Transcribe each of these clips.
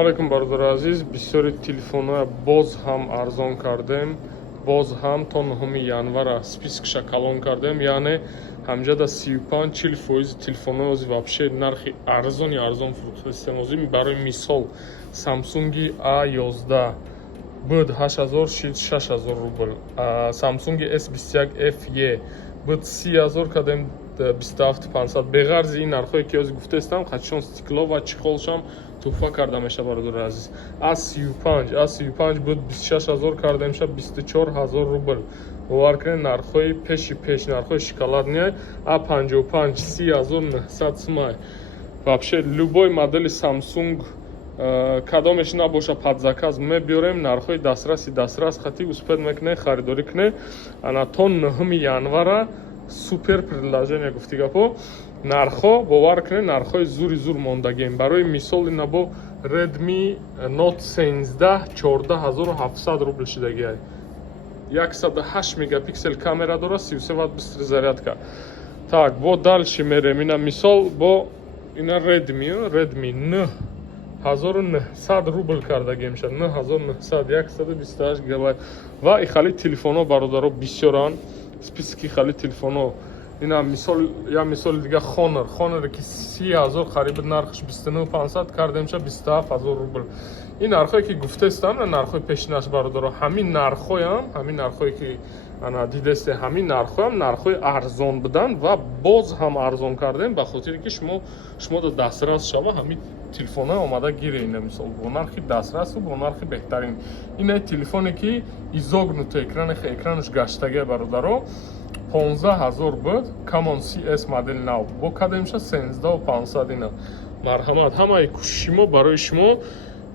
Алейкум бародари азиз, бисёри телефонҳоя боз ҳам арзон кардем, боз ҳам то 9 январа спискша калон кардем, яъне ҳамҷада 35-40% телефонҳои ози вообще нархи арзони арзон фурӯхтастем. Ози барои мисол Samsung A11 буд 8000 шид 6000 рубл, Samsung S21 FE буд 30000 кардем 27500. беғарзи ин нархҳое ки ози гуфтаистам қатишон стекло ва чихолшам туҳфа карда меша бародари азиз. A35 буд 26000 карда меша 24000 рубл. бовар кунед нархҳои пеш нархҳои шоколадния. A55 3900 сумай. вообще любой модели Samsung кадомеш набоша падзаказ мебиёрем, нархҳои дастрас хати успед мекунед харидорӣ кунед. ана то 9 январа супер предложение гуфти гапо. нархҳо бовар кунед нархҳои зур мондагием. барои мисол ина бо Redmi Note 13 14700 рубл шидагиай. 108 мегапиксел камера дора, 33 ватт быстрый зарядка. Так, бо дальше мерем. Ина мисол бо ина Redmi 1900 рубл кардагием шад. 1900 128 гигабайт. ва и хали телефонҳо бародаро бисёран. списоки хали телефонҳо. ина мисол я мисоли дига Honor ки 30000 хариб нархш 29500 кардем шад 27000 рубл. ин нархҳое ки гуфтаистам нархҳои пешинаш бародаро. ҳамин нархҳое ки ана дидесте, ҳамин нархҳоям нархҳои арзон буданд ва боз ҳам арзон кардем ба хотире ки шумо до дастрас шава ҳамин телефонҳо омада гире. ина мисол бо нархи дастрасу бо нархи беҳтарин. ина телефоне ки изогнуто экранаш гаштагия бародаро 15000 буд. Camon CS модель нав бо кадемша 17500. ина марҳамат ҳамаи кӯшишимо барои шумо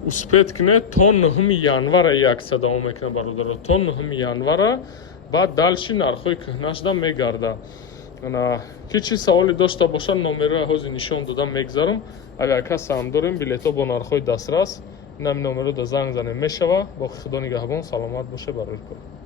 успед кунед то 9 январа аксия давом мекунад бародаро. то 9 январа баъд дальши нархҳои кӯҳнашда мегарда. ана ки чи саволи дошта бошад номерои ҳозир нишон дода мегзарам. агар касе ҳам дорем билетҳо бо нархҳои дастрас, ин ҳамин номерода занг занем мешава. бо худо нигаҳбон, саломат боше, барои кор.